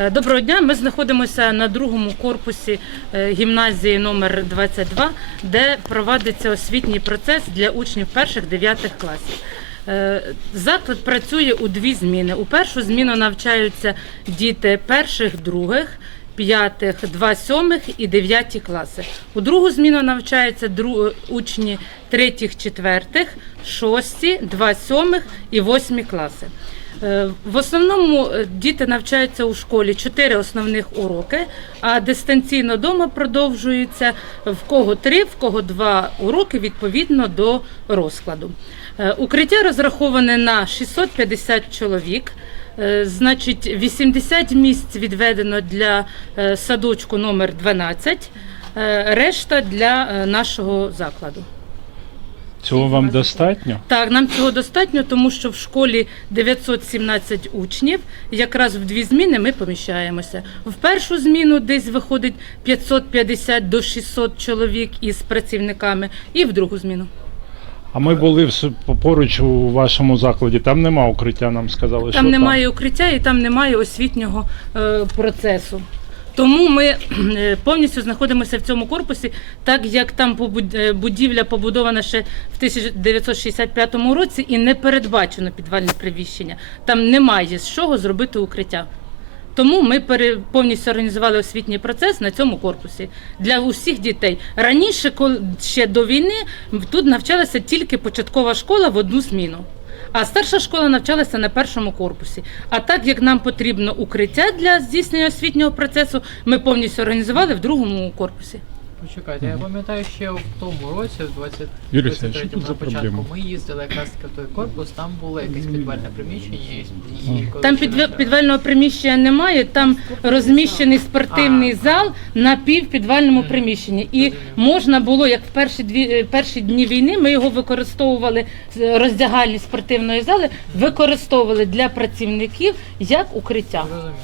Е, Доброго дня. Ми знаходимося на другому корпусі е, гімназії номер 22, де проводиться освітній процес для учнів перших дев'ятих класів. Е, Заклад працює у дві зміни. У першу зміну навчаються діти перших, других, п'ятих, два сьомих і дев'яті класи. У другу зміну навчаються учні третіх, четвертих, шості, два сьомих і восьмі класи. Е, В основному е, діти навчаються у школі чотири основних уроки, а дистанційно вдома продовжується в кого три, в кого два уроки відповідно до розкладу. Е, Укриття розраховане на 650 чоловік. Значить, 80 місць відведено для садочку номер 12, е, решта для нашого закладу. Цього вам достатньо? Так, нам цього достатньо, тому що в школі 917 учнів. Якраз в дві зміни ми поміщаємося. В першу зміну десь виходить 550 до 600 чоловік із працівниками, і в другу зміну. А ми були в поруч у вашому закладі. Там нема укриття, нам сказали, що Там немає укриття і там немає освітнього е, процесу. Тому ми е, повністю знаходимося в цьому корпусі, так як там е, будівля побудована ще в 1965 році і не передбачено підвальне приміщення. Там немає з чого зробити укриття. Тому ми повністю організували освітній процес на цьому корпусі для усіх дітей. Раніше, ще до війни, тут навчалася тільки початкова школа в одну зміну. А старша школа навчалася на першому корпусі. А так як нам потрібно укриття для здійснення освітнього процесу, ми повністю організували в другому корпусі. Почекайте, я пам'ятаю ще в тому році, в 20 Юрій 23-му на початку, проблема? ми їздили якраз в той корпус, там було якесь підвальне приміщення. І, Там підве- підвального приміщення немає, там розміщений спортивний А. зал на півпідвальному приміщенні. І можна було, як в перші дві е, перші дні війни, ми його використовували з роздягальні спортивної зали, використовували для працівників як укриття. Розумію.